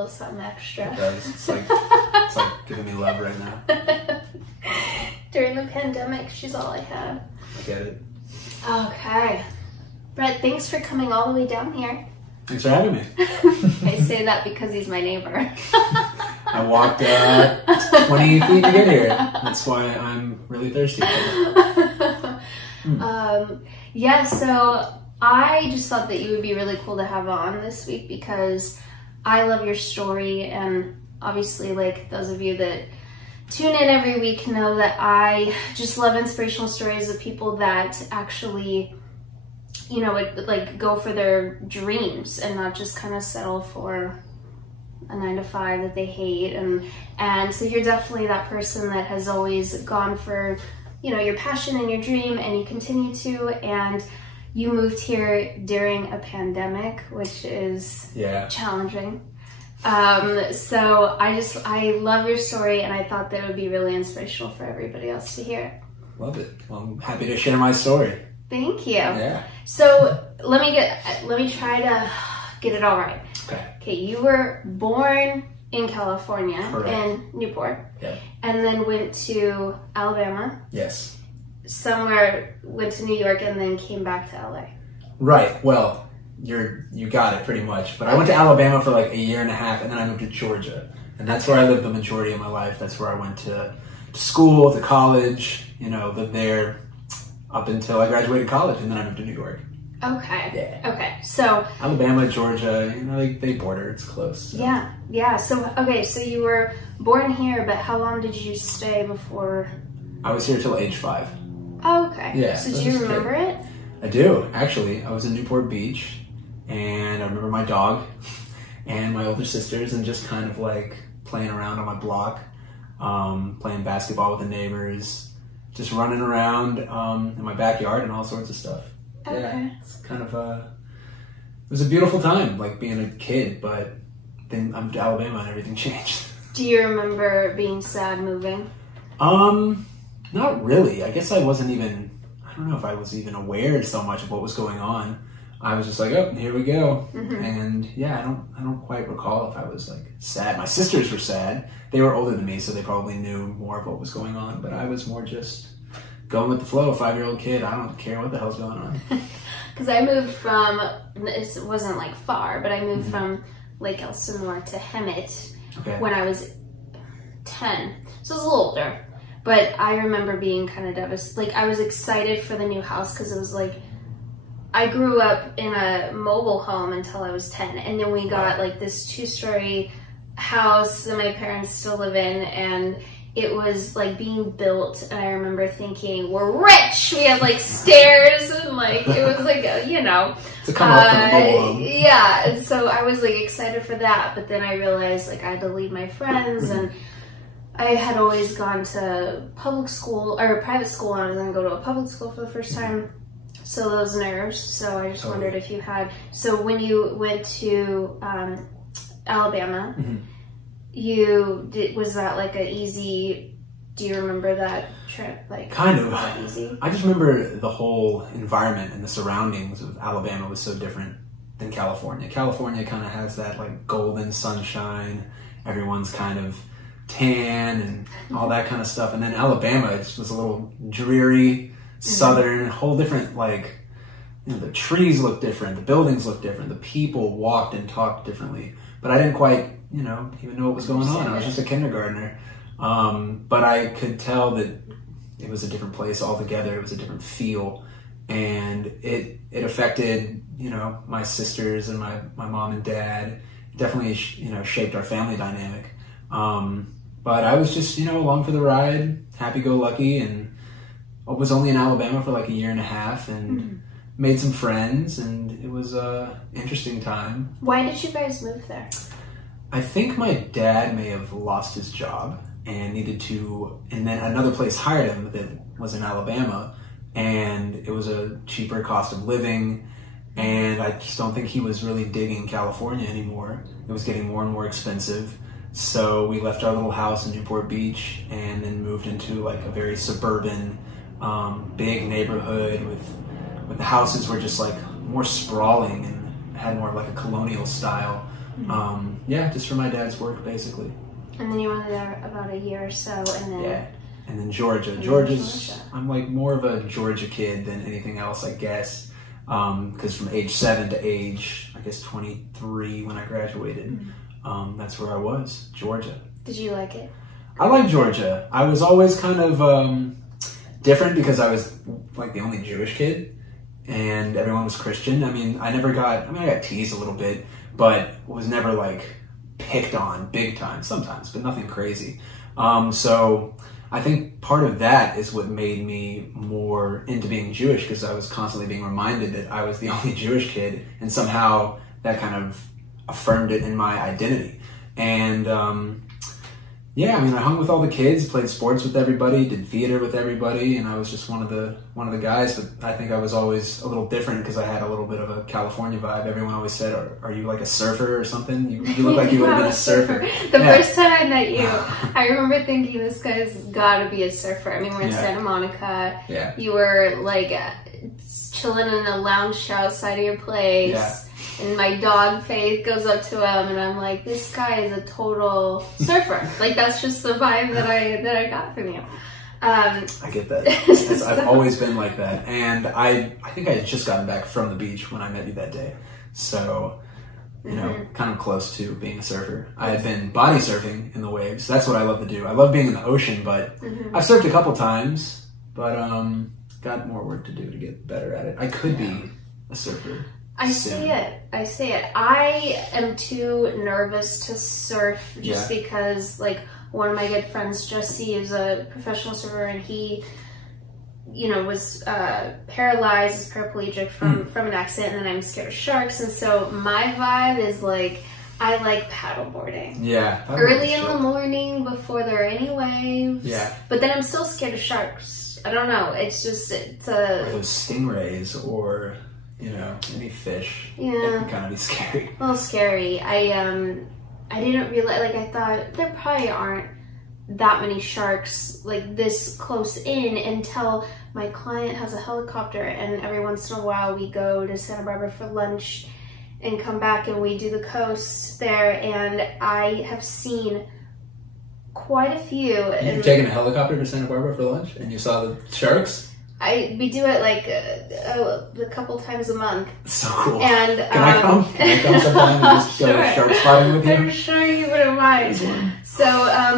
little something extra. It does. It's like giving me love right now. During the pandemic, she's all I had. I get it. Okay. Brett, thanks for coming all the way down here. Thanks for having me. I say that because he's my neighbor. I walked 20 feet to get here. That's why I'm really thirsty. Yeah, so I just thought that you would be really cool to have on this week because I love your story, and obviously, like, those of you that tune in every week know that I just love inspirational stories of people that actually, you know, would like go for their dreams and not just kind of settle for a 9-to-5 that they hate. And so you're definitely that person that has always gone for, you know, your passion and your dream, and you continue to. And you moved here during a pandemic, which is challenging. So I love your story, and I thought that it would be really inspirational for everybody else to hear. Love it. Well, I'm happy to share my story. Thank you. Yeah. So let me try to get it all right. Okay, you were born in California. Correct. In Newport. Yeah. And then went to Alabama. Yes. Went to New York, and then came back to LA. Right. Well, you got it pretty much. But I went to Alabama for like a year and a half, and then I moved to Georgia, and that's where I lived the majority of my life. That's where I went to school, to college. You know, lived there up until I graduated college, and then I moved to New York. Okay. Yeah. Okay. So Alabama, Georgia, you know, they border. It's close. So. Yeah. Yeah. So so you were born here, but how long did you stay before? I was here till age 5. Oh, okay. Yeah. So do you remember it? I do, actually. I was in Newport Beach, and I remember my dog and my older sisters, and just kind of like playing around on my block, playing basketball with the neighbors, just running around in my backyard and all sorts of stuff. Okay. Yeah, it's kind of it was a beautiful time, like being a kid, but then I moved to Alabama and everything changed. Do you remember being sad moving? Not really. I guess I wasn't even, I don't know if I was even aware so much of what was going on. I was just like, oh, here we go. Mm-hmm. And yeah, I don't quite recall if I was like sad. My sisters were sad. They were older than me, so they probably knew more of what was going on, but I was more just going with the flow, a 5-year-old kid. I don't care what the hell's going on. Because I moved from, it wasn't like far, but I moved from Lake Elsinore to Hemet when I was 10. So I was a little older. But I remember being kind of devastated. Like, I was excited for the new house because it was like, I grew up in a mobile home until I was 10. And then we got like this 2-story house that my parents still live in. And it was like being built, and I remember thinking, we're rich! We have like stairs, and like, it was like, you know. To come up from the mobile home. Yeah, and so I was like excited for that, but then I realized like I had to leave my friends, and I had always gone to public school, or private school, and I was going to go to a public school for the first time. So those nerves, so I just wondered if you had, so when you went to Alabama, was that like an easy, do you remember that trip? Like, kind of. Easy? I just remember the whole environment and the surroundings of Alabama was so different than California. California kind of has that like golden sunshine, everyone's kind of tan and all that kind of stuff. And then Alabama, it just was a little dreary, southern, whole different, like, you know, the trees look different, the buildings look different, the people walked and talked differently. But I didn't quite, you know, even know what was going on. I was just a kindergartner. But I could tell that it was a different place altogether. It was a different feel. And it affected, you know, my sisters and my mom and dad. It definitely, you know, shaped our family dynamic. But I was just, you know, along for the ride, happy-go-lucky, and I was only in Alabama for like a year and a half, and made some friends, and it was an interesting time. Why did you guys move there? I think my dad may have lost his job and needed to, and then another place hired him that was in Alabama, and it was a cheaper cost of living, and I just don't think he was really digging California anymore. It was getting more and more expensive. So we left our little house in Newport Beach and then moved into like a very suburban, big neighborhood with the houses were just like more sprawling and had more of like a colonial style. Yeah, just for my dad's work, basically. And then you were there about a year or so, and then... Yeah. And then Georgia. I'm like more of a Georgia kid than anything else, I guess. Because from age 7 to age, I guess 23 when I graduated, that's where I was, Georgia. Did you like it? I like Georgia. I was always kind of different because I was like the only Jewish kid, and everyone was Christian. I mean, I got teased a little bit, but was never like picked on big time. Sometimes, but nothing crazy. So I think part of that is what made me more into being Jewish, because I was constantly being reminded that I was the only Jewish kid, and somehow that kind of affirmed it in my identity. And yeah, I mean, I hung with all the kids, played sports with everybody, did theater with everybody, and I was just one of the guys. But I think I was always a little different because I had a little bit of a California vibe. Everyone always said, "Are you like a surfer or something? You look like you would have been a surfer." The first time I met you, I remember thinking, this guy's got to be a surfer. I mean, we're in Santa Monica. Yeah. You were like chilling in a lounge chair outside of your place. Yeah. And my dog Faith goes up to him, and I'm like, this guy is a total surfer. Like, that's just the vibe that I got from you. I get that. I've always been like that, and I think I had just gotten back from the beach when I met you that day. So, you know, kind of close to being a surfer. I had been body surfing in the waves. That's what I love to do. I love being in the ocean, but I've surfed a couple times, but got more work to do to get better at it. I could be a surfer. I see it. I am too nervous to surf just because, like, one of my good friends, Jesse, is a professional surfer, and he, you know, was paralyzed, is paraplegic from an accident, and then I'm scared of sharks, and so my vibe is like, I like paddleboarding. Yeah. Early in the morning before there are any waves. Yeah. But then I'm still scared of sharks. I don't know. It's just, or those stingrays, or... you know, any fish. Yeah. It can kind of be scary. A little scary. I didn't realize, like, I thought there probably aren't that many sharks, like, this close in until my client has a helicopter, and every once in a while we go to Santa Barbara for lunch and come back, and we do the coast there, and I have seen quite a few. You've taken a helicopter to Santa Barbara for lunch, and you saw the sharks? We do it like a couple times a month. So cool. And Can I come sometime and just go shark spotting with you? I'm sure you wouldn't mind. So,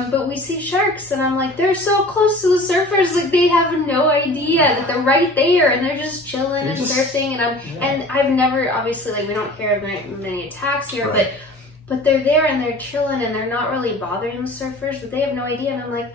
but we see sharks, and I'm like, they're so close to the surfers, like they have no idea that they're right there, and they're just chilling and surfing. And I've never, obviously, like, we don't hear of many attacks here, but they're there and they're chilling, and they're not really bothering the surfers, but they have no idea. And I'm like,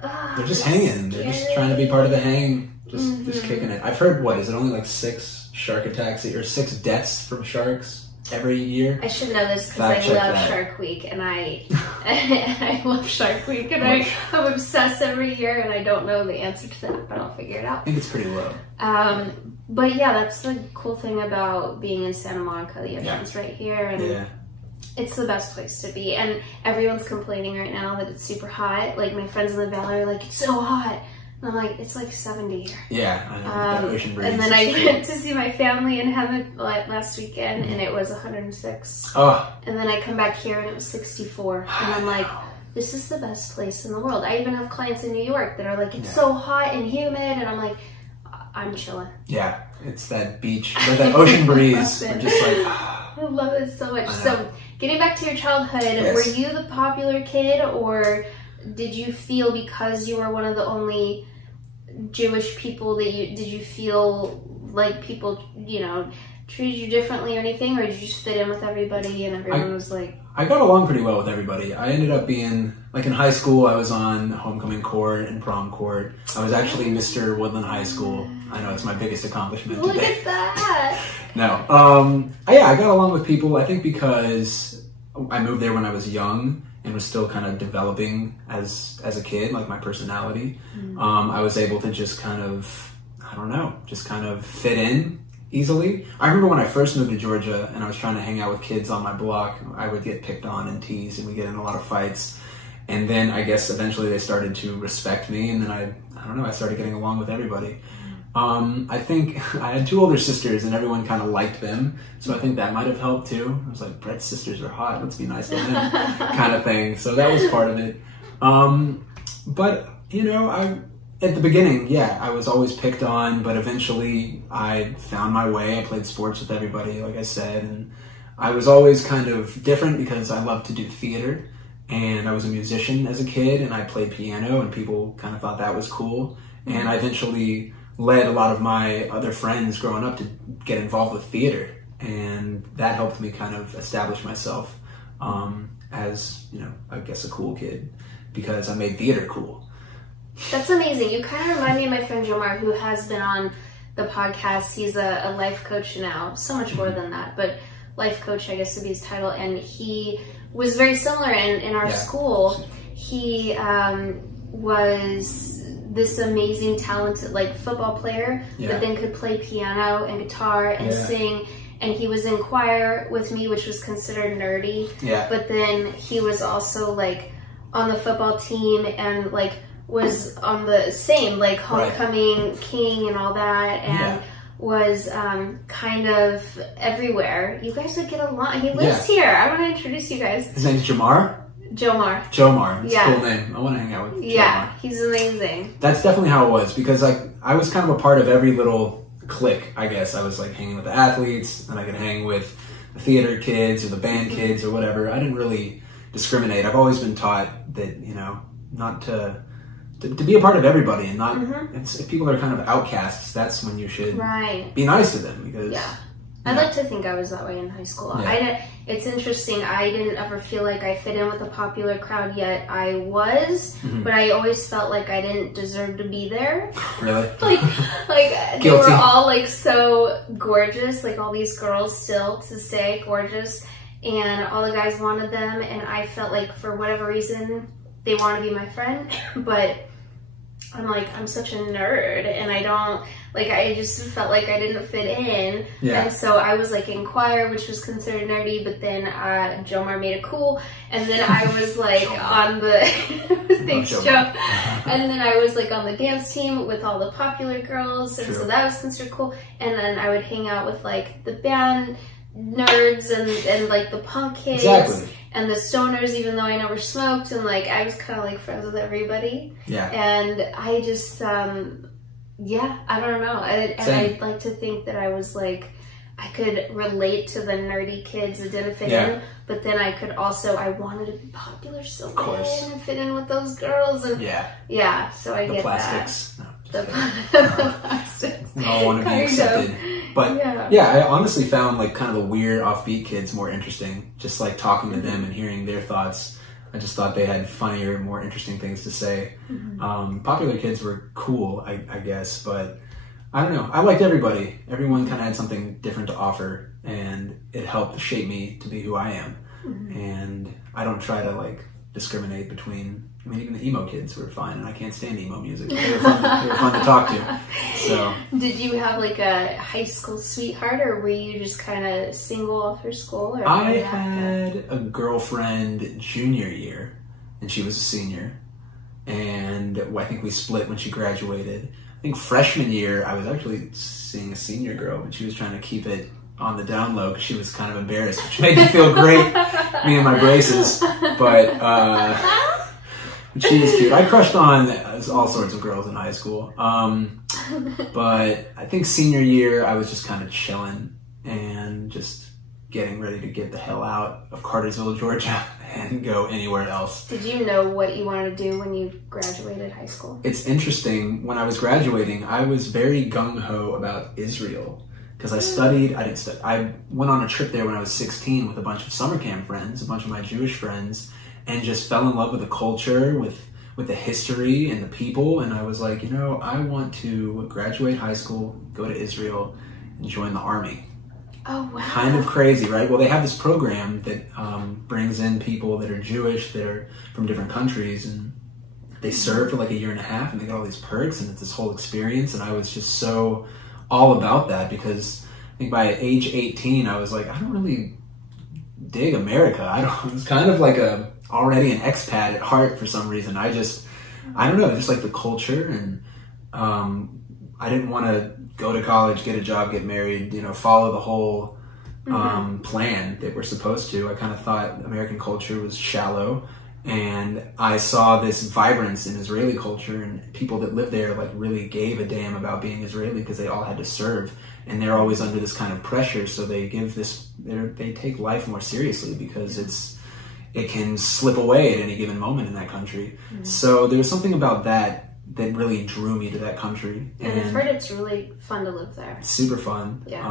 they're just hanging. They're just trying to be part of the hang. Just kicking it. I've heard, is it only like 6 shark attacks or 6 deaths from sharks every year? I should know this because I love Shark Week, and I love Shark Week, and I'm obsessed every year, and I don't know the answer to that, but I'll figure it out. I think it's pretty low. But yeah, that's the cool thing about being in Santa Monica. The ocean's right here, and it's the best place to be. And everyone's complaining right now that it's super hot. Like, my friends in the valley are like, it's so hot. And I'm like, it's like 70 here. Yeah, I know. That ocean breeze. And then I went to see my family in heaven last weekend, and it was 106. Oh. And then I come back here, and it was 64. And I'm like, this is the best place in the world. I even have clients in New York that are like, it's so hot and humid. And I'm like, I'm chilling. Yeah, it's that beach, that ocean breeze. I'm just like, I love it so much. So, getting back to your childhood, were you the popular kid, or did you feel, because you were one of the only Jewish people, did you feel like people, you know, treated you differently or anything, or did you just fit in with everybody and everyone was like... I got along pretty well with everybody. I ended up being, like, in high school, I was on homecoming court and prom court. I was actually Mr. Woodland High School. I know, it's my biggest accomplishment today. Look at that! No. I got along with people, I think because I moved there when I was young and was still kind of developing as a kid, like my personality. I was able to just kind of, just kind of fit in easily. I remember when I first moved to Georgia and I was trying to hang out with kids on my block, I would get picked on and teased, and we'd get in a lot of fights. And then I guess eventually they started to respect me, and then I started getting along with everybody. I think I had 2 older sisters and everyone kind of liked them. So I think that might have helped too. I was like, Brett's sisters are hot. Let's be nice to them kind of thing. So that was part of it. But, you know, at the beginning, yeah, I was always picked on, but eventually I found my way. I played sports with everybody, like I said, and I was always kind of different because I loved to do theater, and I was a musician as a kid, and I played piano, and people kind of thought that was cool. And I eventually led a lot of my other friends growing up to get involved with theater, and that helped me kind of establish myself as, you know, I guess a cool kid because I made theater cool. That's amazing. You kind of remind me of my friend Jomar, who has been on the podcast. He's a life coach now, so much more than that, but life coach, I guess, would be his title. And he was very similar in our school. He was this amazing, talented, like, football player, but then could play piano and guitar and sing. And he was in choir with me, which was considered nerdy. Yeah. But then he was also, like, on the football team and, like, was on the same, like, homecoming king and all that, and was kind of everywhere. You guys would get along. He lives here. I want to introduce you guys. His name's Jamar? Jomar. Jomar. That's a cool name. I want to hang out with Jomar. Yeah, he's amazing. That's definitely how it was, because I was kind of a part of every little clique, I guess. I was, like, hanging with the athletes, and I could hang with the theater kids or the band kids or whatever. I didn't really discriminate. I've always been taught that, you know, not to be a part of everybody, and not if people are kind of outcasts, that's when you should be nice to them, because I'd like to think I was that way in high school. It's interesting, I didn't ever feel like I fit in with the popular crowd, yet I was, but I always felt like I didn't deserve to be there. Really? like they were all, like, so gorgeous, like, all these girls still to stay gorgeous, and all the guys wanted them, and I felt like for whatever reason they want to be my friend, but I'm like, I'm such a nerd, and I don't, like, I just felt like I didn't fit in, and so I was, like, in choir, which was considered nerdy, but then Jomar made it cool, and then I was, like, on the, thanks, Joe, and then I was, like, on the dance team with all the popular girls, and so that was considered cool, and then I would hang out with, like, the band nerds and like, the punk kids, and the stoners, even though I never smoked, and, like, I was kind of, like, friends with everybody. Yeah. And I just, I don't know. I'd like to think that I was, like, I could relate to the nerdy kids that didn't fit in, but then I could also, I wanted to be popular so bad and fit in with those girls, and so I get plastics. that. No. The plastics. We all want to be accepted. But I honestly found, like, kind of the weird offbeat kids more interesting. Just, like, talking to them and hearing their thoughts. I just thought they had funnier, more interesting things to say. Popular kids were cool, I guess, but I don't know. I liked everybody. Everyone kind of had something different to offer, and it helped shape me to be who I am. And I don't try to, like, discriminate between, I mean, even the emo kids were fine, and I can't stand emo music. They were fun to talk to. So, did you have, like, a high school sweetheart, or were you just kind of single all through school? Or I had a girlfriend junior year, and she was a senior, and I think we split when she graduated. I think freshman year, I was actually seeing a senior girl, but she was trying to keep it on the down low because she was kind of embarrassed, which made me feel great, me and my braces. But she was cute. I crushed on all sorts of girls in high school. But I think senior year, I was just kind of chilling and just getting ready to get the hell out of Cartersville, Georgia, and go anywhere else. Did you know what you wanted to do when you graduated high school? It's interesting. When I was graduating, I was very gung-ho about Israel. Because I went on a trip there when I was 16 with a bunch of summer camp friends, a bunch of my Jewish friends, and just fell in love with the culture, with the history and the people. And I was like, you know, I want to graduate high school, go to Israel, and join the army. Oh, wow. Kind of crazy, right? Well, they have this program that brings in people that are Jewish, that are from different countries, and they serve for like a year and a half, and they get all these perks, and it's this whole experience. And I was just so all about that, because I think by age 18 I was like, I don't really dig America. I was kind of like already an expat at heart for some reason. I don't know, just like the culture, and I didn't want to go to college, get a job, get married, you know, follow the whole plan that we're supposed to. I kind of thought American culture was shallow, and I saw this vibrance in Israeli culture, and people that lived there like really gave a damn about being Israeli because they all had to serve, and they're always under this kind of pressure. So they they take life more seriously because it can slip away at any given moment in that country. So there was something about that really drew me to that country. And I've heard it's really fun to live there. Super fun. Yeah.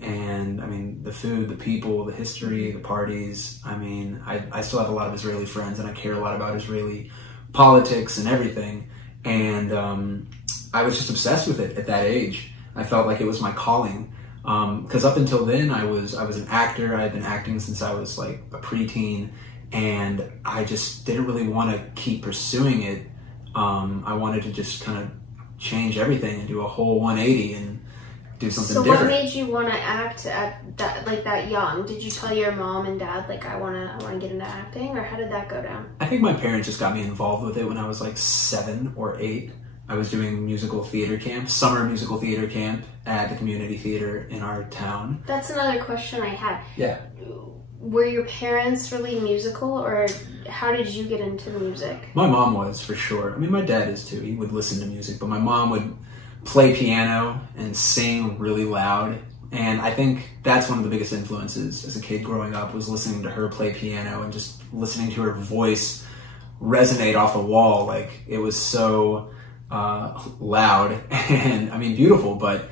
And I mean, the food, the people, the history, the parties. I mean, I still have a lot of Israeli friends, and I care a lot about Israeli politics and everything. And I was just obsessed with it at that age. I felt like it was my calling. Because up until then, I was an actor. I had been acting since I was like a preteen, and I just didn't really want to keep pursuing it. I wanted to just kind of change everything and do a whole 180 and do something different. So what made you want to act at that young? Did you tell your mom and dad like I want to get into acting, or how did that go down? I think my parents just got me involved with it when I was like 7 or 8. I was doing musical theater camp, summer musical theater camp at the community theater in our town. That's another question I had. Yeah. Were your parents really musical, or how did you get into music? My mom was, for sure. I mean, my dad is too. He would listen to music, but my mom would play piano and sing really loud. And I think that's one of the biggest influences as a kid growing up, was listening to her play piano and just listening to her voice resonate off the wall. Like, it was so loud and, I mean, beautiful, but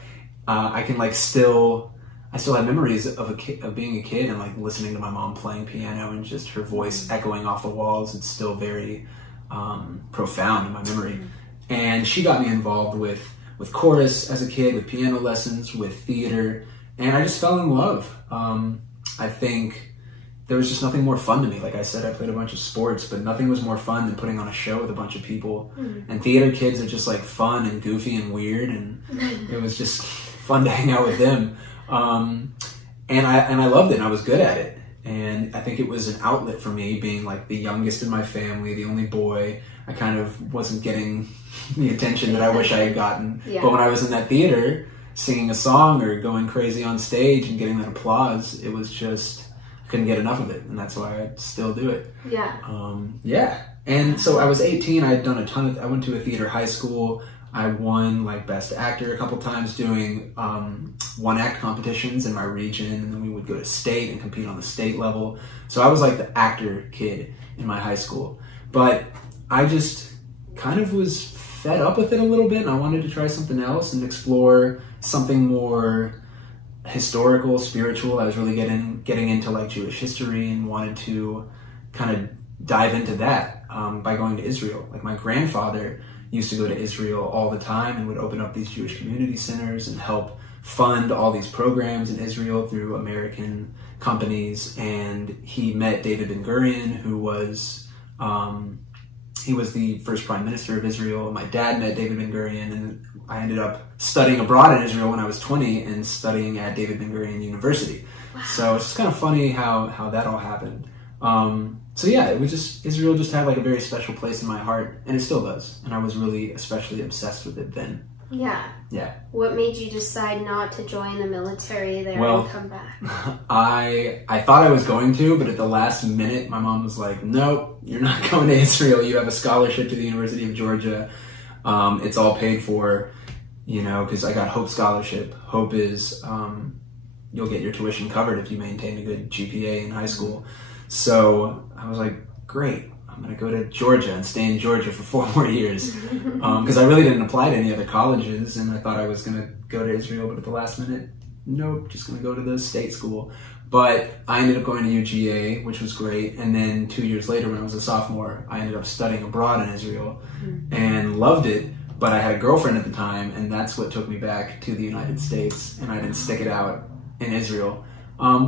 I can like I still have memories of being a kid and like listening to my mom playing piano and just her voice echoing off the walls. It's still very profound in my memory. And she got me involved with chorus as a kid, with piano lessons, with theater, and I just fell in love. I think there was just nothing more fun to me. Like I said, I played a bunch of sports, but nothing was more fun than putting on a show with a bunch of people. And theater kids are just like fun and goofy and weird, and it was just fun to hang out with them. And I loved it, and I was good at it. And I think it was an outlet for me, being like the youngest in my family, the only boy. I kind of wasn't getting the attention that I wish I had gotten. Yeah. But when I was in that theater, singing a song or going crazy on stage and getting that applause, it was just, I couldn't get enough of it. And that's why I still do it. Yeah. Yeah. And so I was 18. I had done I went to a theater high school. I won like Best Actor a couple times doing one-act competitions in my region, and then we would go to state and compete on the state level. So I was like the actor kid in my high school. But I just kind of was fed up with it a little bit, and I wanted to try something else and explore something more historical, spiritual. I was really getting into like Jewish history and wanted to kind of dive into that by going to Israel. Like my grandfather used to go to Israel all the time and would open up these Jewish community centers and help fund all these programs in Israel through American companies. And he met David Ben-Gurion, who was he was the first prime minister of Israel. My dad met David Ben-Gurion, and I ended up studying abroad in Israel when I was 20 and studying at David Ben-Gurion University. Wow. So it's just kind of funny how that all happened. So yeah, it was just, Israel just had like a very special place in my heart, and it still does. And I was really especially obsessed with it then. Yeah. Yeah. What made you decide not to join the military there and come back? I thought I was going to, but at the last minute, my mom was like, nope, you're not going to Israel. You have a scholarship to the University of Georgia. It's all paid for, you know, because I got Hope Scholarship. Hope is, you'll get your tuition covered if you maintain a good GPA in high school. So I was like, great, I'm going to go to Georgia and stay in Georgia for 4 more years. Because I really didn't apply to any other colleges, and I thought I was going to go to Israel, but at the last minute, nope, just going to go to the state school. But I ended up going to UGA, which was great. And then 2 years later, when I was a sophomore, I ended up studying abroad in Israel and loved it. But I had a girlfriend at the time, and that's what took me back to the United States. And I didn't stick it out in Israel,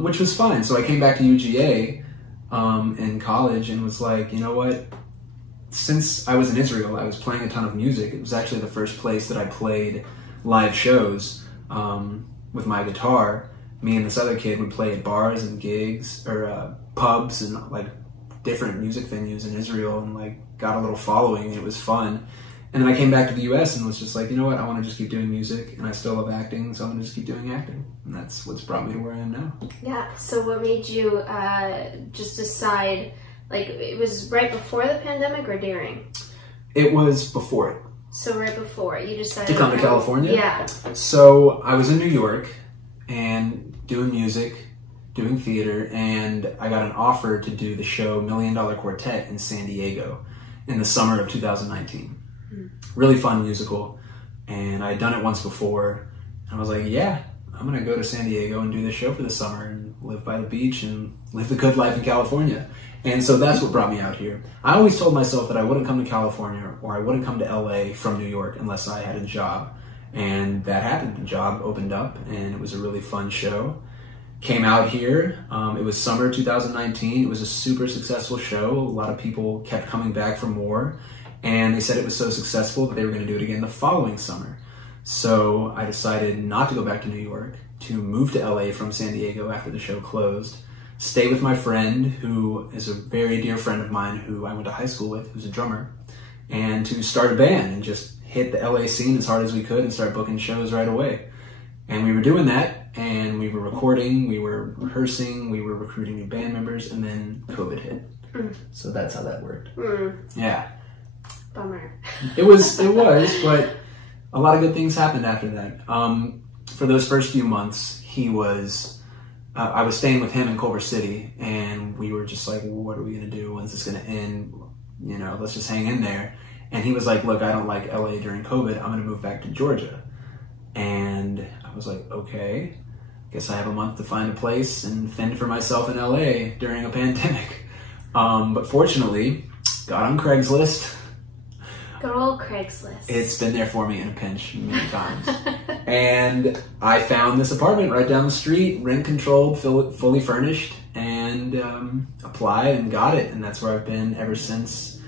which was fine. So I came back to UGA in college and was like, you know what? Since I was in Israel, I was playing a ton of music. It was actually the first place that I played live shows with my guitar. Me and this other kid would play at bars and gigs or pubs and like different music venues in Israel, and like got a little following. It was fun. And then I came back to the US and was just like, you know what, I want to just keep doing music, and I still love acting, so I'm going to just keep doing acting. And that's what's brought me to where I am now. Yeah, so what made you just decide, like, it was right before the pandemic or during? It was before it. So right before, you decided to come to California? Yeah. So I was in New York and doing music, doing theater, and I got an offer to do the show $1 Million Quartet in San Diego in the summer of 2019. Really fun musical, and I had done it once before, and I was like, yeah, I'm gonna go to San Diego and do this show for the summer and live by the beach and live the good life in California. And so that's what brought me out here. I always told myself that I wouldn't come to California or I wouldn't come to LA from New York unless I had a job. And that happened. The job opened up and it was a really fun show. Came out here. It was summer 2019. It was a super successful show. A lot of people kept coming back for more. And they said it was so successful that they were going to do it again the following summer. So I decided not to go back to New York, to move to LA from San Diego after the show closed. Stay with my friend, who is a very dear friend of mine who I went to high school with, who's a drummer, and to start a band and just hit the LA scene as hard as we could and start booking shows right away. And we were doing that, and we were recording, we were rehearsing, we were recruiting new band members, and then COVID hit. So that's how that worked. Yeah. Bummer. It was, but a lot of good things happened after that. For those first few months, I was staying with him in Culver City, and we were just like, well, what are we going to do? When's this going to end? You know, let's just hang in there. And he was like, look, I don't like LA during COVID. I'm going to move back to Georgia. And I was like, okay, guess I have a month to find a place and fend for myself in LA during a pandemic. But fortunately, got on Craigslist. Good old Craigslist. It's been there for me in a pinch many times. And I found this apartment right down the street, rent controlled, fully furnished, and applied and got it. And that's where I've been ever since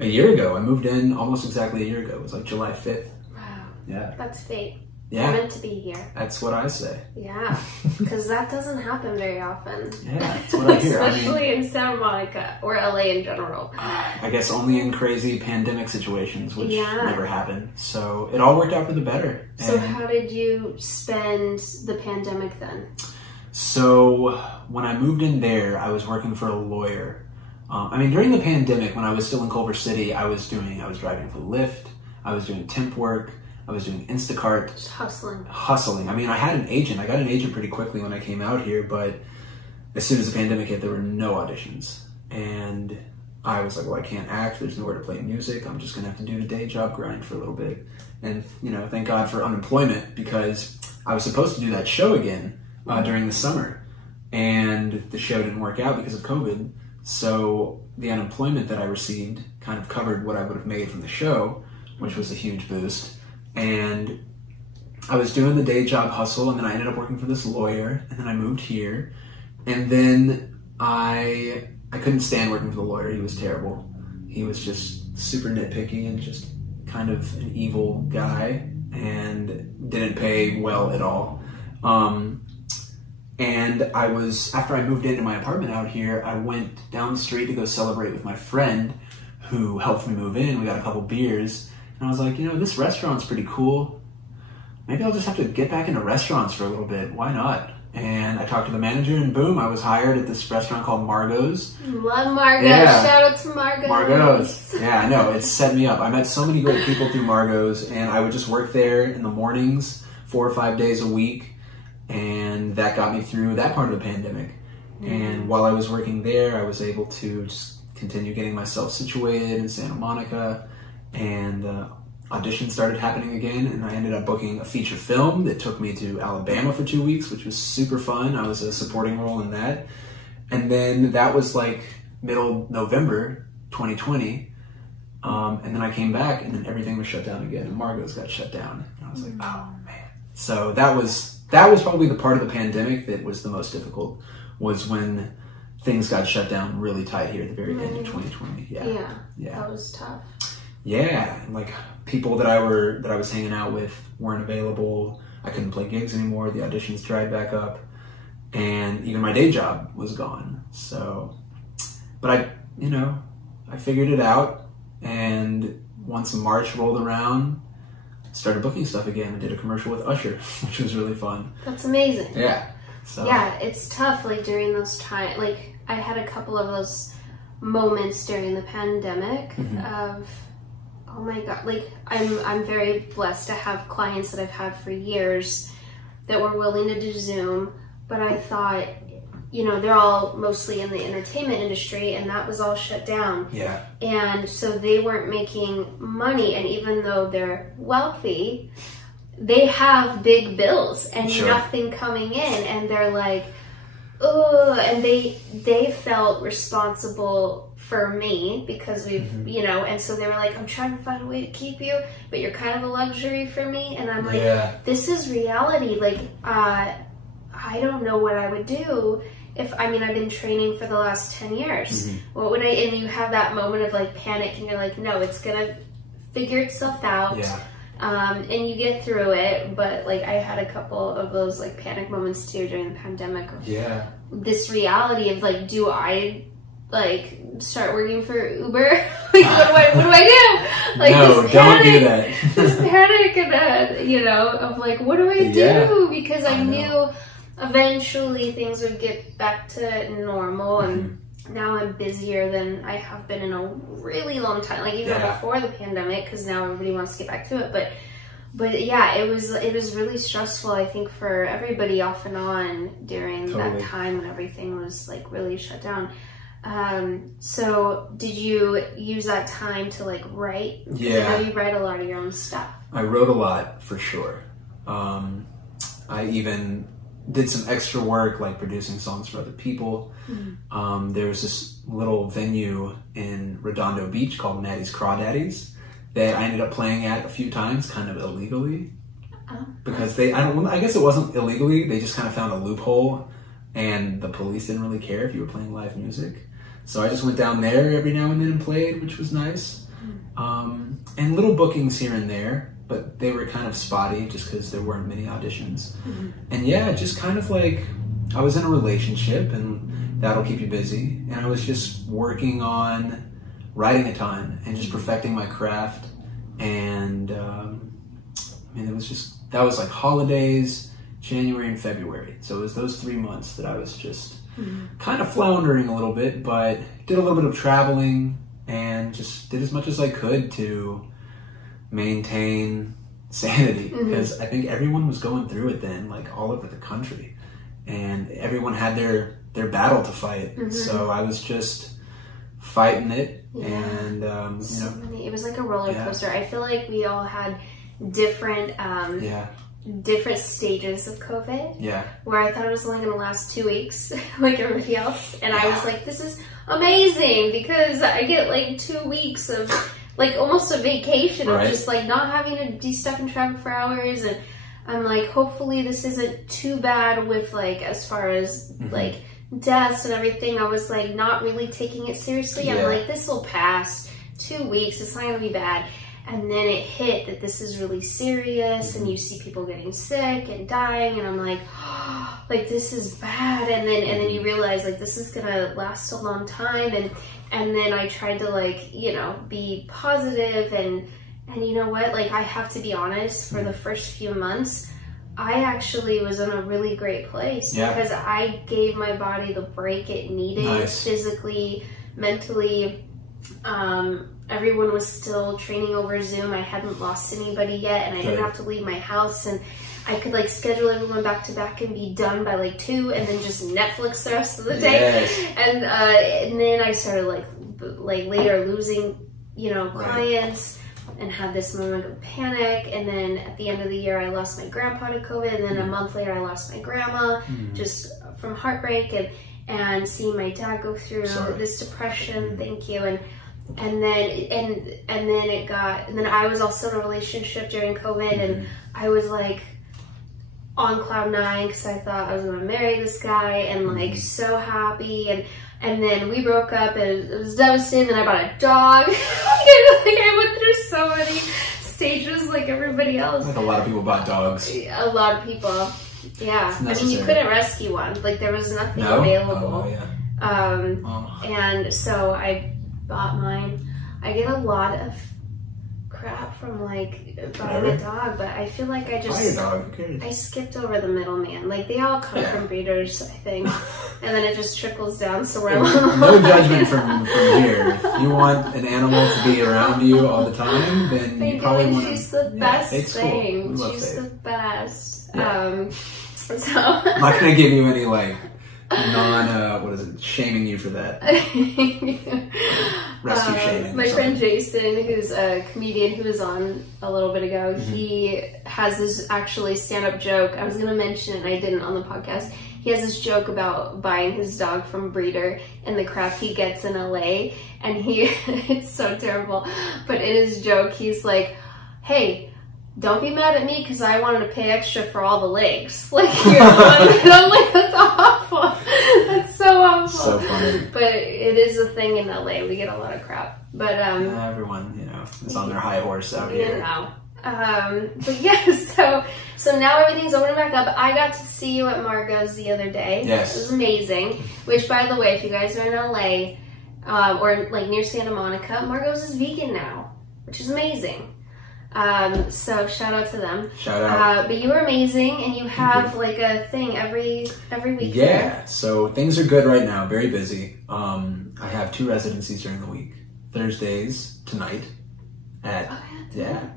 a year ago. I moved in almost exactly a year ago. It was like July 5th. Wow. Yeah. That's fate. Yeah. You're meant to be here. That's what I say. Yeah. Because that doesn't happen very often. Yeah, that's what I hear. Especially in Santa Monica or LA in general. I guess only in crazy pandemic situations, which Yeah. never happen. So it all worked out for the better. So how did you spend the pandemic then? So when I moved in there, I was working for a lawyer. During the pandemic, when I was still in Culver City, I was driving for Lyft, I was doing temp work, I was doing Instacart. Just hustling. I had an agent. I got an agent pretty quickly when I came out here, but as soon as the pandemic hit, there were no auditions. And I was like, well, I can't act. There's nowhere to play music. I'm just going to have to do the day job grind for a little bit. And, thank God for unemployment, because I was supposed to do that show again during the summer. And the show didn't work out because of COVID. So the unemployment that I received kind of covered what I would have made from the show, which was a huge boost. And I was doing the day job hustle, and then I ended up working for this lawyer, and then I moved here. And then I couldn't stand working for the lawyer. He was terrible. He was just super nitpicky and just kind of an evil guy and didn't pay well at all. And after I moved into my apartment out here, I went down the street to go celebrate with my friend who helped me move in. We got a couple beers. And I was like, this restaurant's pretty cool. Maybe I'll just have to get back into restaurants for a little bit. Why not? And I talked to the manager, and boom, I was hired at this restaurant called Margot's. Love Margot's. Yeah. Shout out to Margot's. Margot's. Yeah, I know. It's set me up. I met so many great people through Margot's, and I would just work there in the mornings 4 or 5 days a week. And that got me through that part of the pandemic. And while I was working there, I was able to just continue getting myself situated in Santa Monica. And auditions started happening again, and I ended up booking a feature film that took me to Alabama for 2 weeks, which was super fun. I was a supporting role in that. And then that was like middle November 2020. And then I came back, and then everything was shut down again, and Margot's got shut down. And I was like, oh man. So that was probably the part of the pandemic that was the most difficult, was when things got shut down really tight here at the very end of 2020. Yeah. That was tough. Yeah, and like people that I was hanging out with weren't available. I couldn't play gigs anymore. The auditions dried back up, and even my day job was gone. So, but I figured it out, and once March rolled around, started booking stuff again and did a commercial with Usher, which was really fun. That's amazing. Yeah. So yeah, it's tough, like during those times. Like I had a couple of those moments during the pandemic of, oh my God, like I'm very blessed to have clients that I've had for years that were willing to do Zoom, but I thought, you know, they're all mostly in the entertainment industry and that was all shut down. Yeah. And so they weren't making money, and even though they're wealthy, they have big bills and nothing coming in, and they're like, oh, and they felt responsible for me because we've, you know, and so they were like, I'm trying to find a way to keep you, but you're kind of a luxury for me. And I'm like, this is reality. Like, I don't know what I would do if, I mean, I've been training for the last 10 years. What would and you have that moment of like panic and you're like, no, it's gonna figure itself out. And you get through it, but like I had a couple of those like panic moments too during the pandemic. This reality of like, do I like start working for Uber? Like, what do I do? Like, no, this panic, don't do that. this panic and you know, of like, what do I do? Because I knew eventually things would get back to normal, and now I'm busier than I have been in a really long time, like even before the pandemic, because now everybody wants to get back to it. But yeah, it was really stressful, I think, for everybody off and on during that time when everything was like really shut down. So did you use that time to like write? I know you write a lot of your own stuff. I wrote a lot, for sure. I even did some extra work, like producing songs for other people. There was this little venue in Redondo Beach called Maddie's Crawdaddies that I ended up playing at a few times, kind of illegally. Because I guess it wasn't illegally, they just kind of found a loophole, and the police didn't really care if you were playing live music. So I just went down there every now and then and played, which was nice. And little bookings here and there, but they were kind of spotty just because there weren't many auditions. And yeah, just kind of like, I was in a relationship, and that'll keep you busy. And I was just working on writing a ton and just perfecting my craft. And I mean, that was like holidays, January and February. So it was those 3 months that I was just kind of floundering a little bit, but did a little bit of traveling and just did as much as I could to maintain sanity, because I think everyone was going through it then, like all over the country, and everyone had their battle to fight. So I was just fighting it, and you know, it was like a roller coaster. I feel like we all had different different stages of COVID. Where I thought it was only going to last 2 weeks, like everybody else, and I was like, this is amazing because I get like 2 weeks of like almost a vacation of just like not having to do stuff in traffic for hours. And I'm like, hopefully this isn't too bad with like as far as like deaths and everything. I was like not really taking it seriously. I'm like, this will pass. 2 weeks, it's not gonna be bad. And then it hit that this is really serious, and you see people getting sick and dying, and I'm like, oh, like this is bad. And then you realize like this is gonna last a long time, and then I tried to like, you know, be positive, and you know what, like I have to be honest, for the first few months I actually was in a really great place because I gave my body the break it needed, physically, mentally. Everyone was still training over Zoom. I hadn't lost anybody yet, and I didn't have to leave my house, and I could like schedule everyone back to back and be done by like 2, and then just Netflix the rest of the day. And then I started like later losing, you know, clients, and had this moment of panic. And then at the end of the year, I lost my grandpa to COVID, and then a month later, I lost my grandma just from heartbreak, and seeing my dad go through this depression. Thank you. And then I was also in a relationship during COVID, and I was like on cloud 9 because I thought I was gonna marry this guy, and like so happy, and then we broke up, and it was devastating. And I bought a dog. Like I went through so many stages like everybody else. Like a lot of people bought dogs. A lot of people. Yeah, I mean, you couldn't rescue one. Like there was nothing available. And so I bought mine. I get a lot of crap from like buying a dog, but I feel like I just buy a dog. Who cares? I skipped over the middleman. Like they all come from breeders, I think, and then it just trickles down. So we're no judgment from here. If you want an animal to be around you all the time, then you probably want to. She's the best thing. Cool. She's the best. Yeah. So I'm not gonna give you any like shaming you for that. Rescue shaming. My friend Jason, who's a comedian who was on a little bit ago, he has this actually stand-up joke. I was gonna mention it and I didn't on the podcast. He has this joke about buying his dog from a breeder and the crap he gets in LA, and it's so terrible, but in his joke he's like, hey, don't be mad at me because I wanted to pay extra for all the legs. Like, you're and I'm like, that's awful. That's so awful. So funny. But it is a thing in LA. We get a lot of crap. But everyone, is on their high horse out here. But yeah, so now everything's opening back up. I got to see you at Margot's the other day. Yes. It was amazing. Which, by the way, if you guys are in LA or like near Santa Monica, Margot's is vegan now, which is amazing. So shout out to them. Shout out. But you were amazing, and you have like a thing every week. Yeah. So things are good right now. Very busy. I have 2 residencies during the week. Thursdays tonight at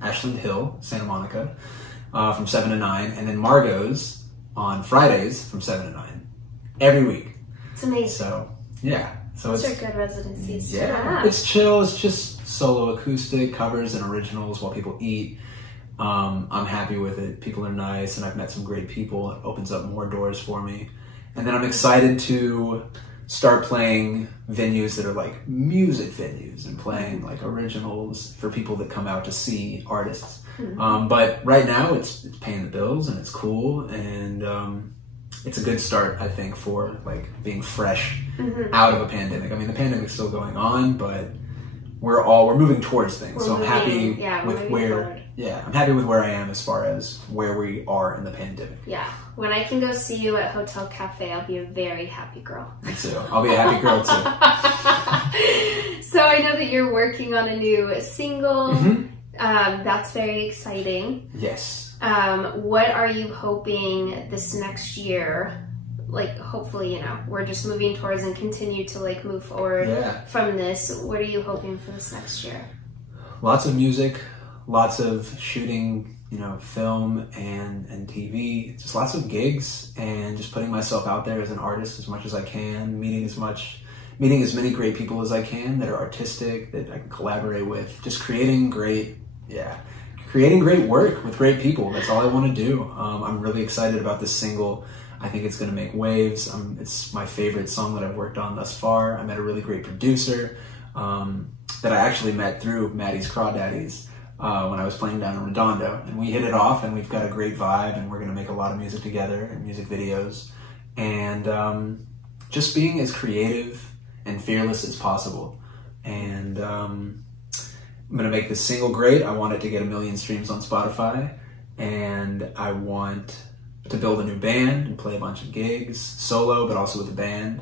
Ashland Hill, Santa Monica, from 7 to 9, and then Margot's on Fridays from 7 to 9 every week. It's amazing. So yeah. So those are good residencies. Yeah. It's chill. It's just solo acoustic covers and originals while people eat. I'm happy with it. People are nice, and I've met some great people. It opens up more doors for me. And then I'm excited to start playing venues that are like music venues and playing like originals for people that come out to see artists. But right now it's paying the bills and it's cool, and it's a good start, I think, for like being fresh out of a pandemic. I mean, the pandemic's still going on, but we're moving towards things. I'm happy with where I'm happy with where I am as far as where we are in the pandemic. Yeah. When I can go see you at Hotel Cafe, I'll be a very happy girl. Me too. I'll be a happy girl too. So I know that you're working on a new single. That's very exciting. Yes. What are you hoping this next year? Like, hopefully, we're just moving towards and continue to like move forward from this. What are you hoping for this next year? Lots of music, lots of shooting, film and TV, just lots of gigs, and just putting myself out there as an artist as much as I can, meeting as many great people as I can that are artistic, that I can collaborate with, just creating great work with great people. That's all I want to do. I'm really excited about this single. I think it's going to make waves. It's my favorite song that I've worked on thus far. I met a really great producer that I actually met through Maddie's Crawdaddies when I was playing down in Redondo. And we hit it off, and we've got a great vibe, and we're going to make a lot of music together and music videos. And just being as creative and fearless as possible. And I'm going to make this single great. I want it to get 1 million streams on Spotify. And I want to build a new band and play a bunch of gigs, solo, but also with a band.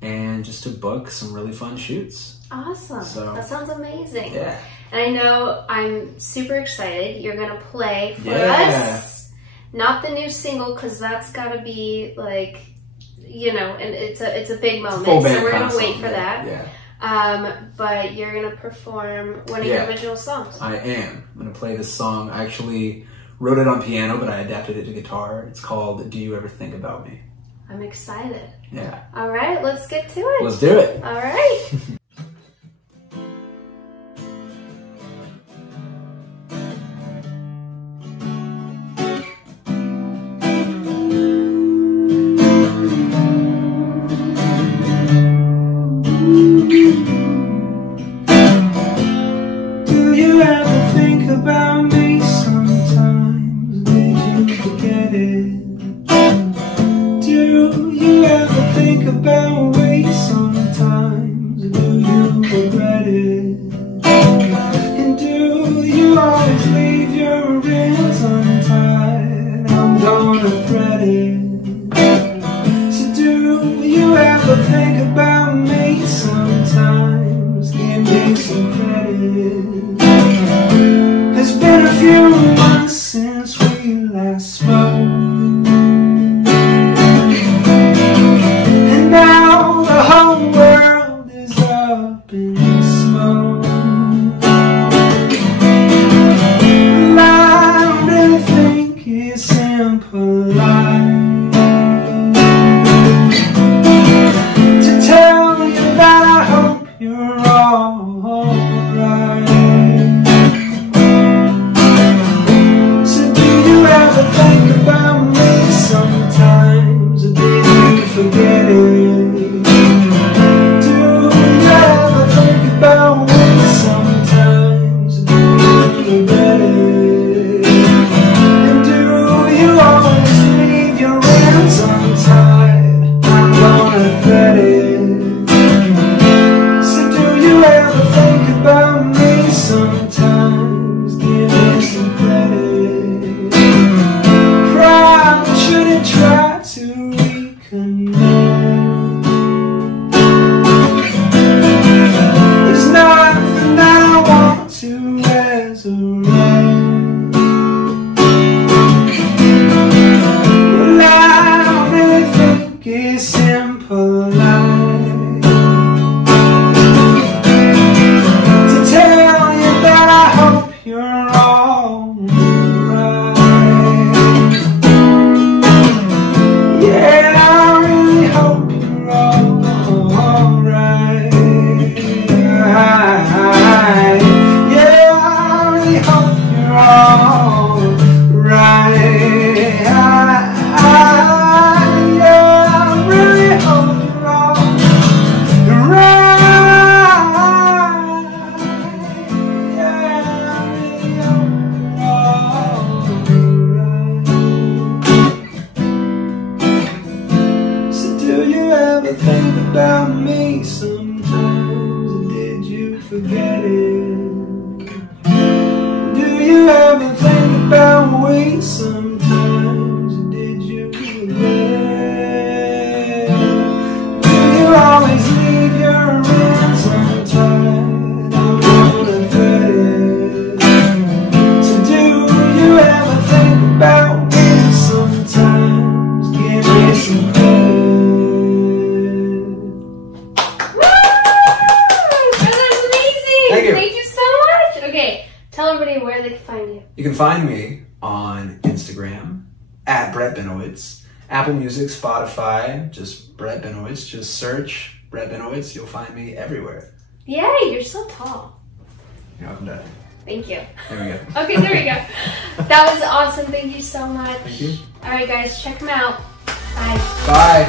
And just to book some really fun shoots. Awesome. So, that sounds amazing. Yeah. And I know I'm super excited. You're going to play for us. Not the new single, because that's got to be like, and it's a big moment. So we're going to wait for that. Yeah. But you're going to perform one of your original songs. I am. I'm going to play this song. I actually wrote it on piano, but I adapted it to guitar. It's called Do You Ever Think About Me? I'm excited. Yeah. All right, let's get to it. Let's do it. All right. Do you ever think about me sometimes? Did you forget it? Do you ever think about wait sometimes? Do you regret it? And do you always leave your ends untied? I'm gonna thread it. So do you ever think about me sometimes? Give me some credit. forget it? Do you ever think about me sometimes? Do you regret it? And do you always leave your hands untied? I'm gonna thread it. So do you ever think about me sometimes? Give me some credit. Probably shouldn't try to reconnect. There's nothing that I want to resurrect. Well, I don't really think it's impolite to tell you that I hope you're alright. Yeah, I really hope you're alright. Yeah, I really hope you're alright. Yeah, I really hope you're alright. Yeah, I really hope you're alright. So do you ever think about me sometimes, or did you forget it? Do you ever think about we sometimes, or did you regret? Do you always leave your hands untied? I'm gonna thread it. So do you ever think about me sometimes? Give me some credit. That was amazing! Thank you. Thank you so much! Okay, tell everybody where they can find you. You can find me on Instagram at Brett Benowitz, Apple Music, Spotify, just Brett Benowitz. Just search Brett Benowitz. You'll find me everywhere. Yay, you're so tall. You're welcome to. Thank you. There we go. Okay, there we go. That was awesome. Thank you so much. Thank you. All right, guys, check them out. Bye. Bye.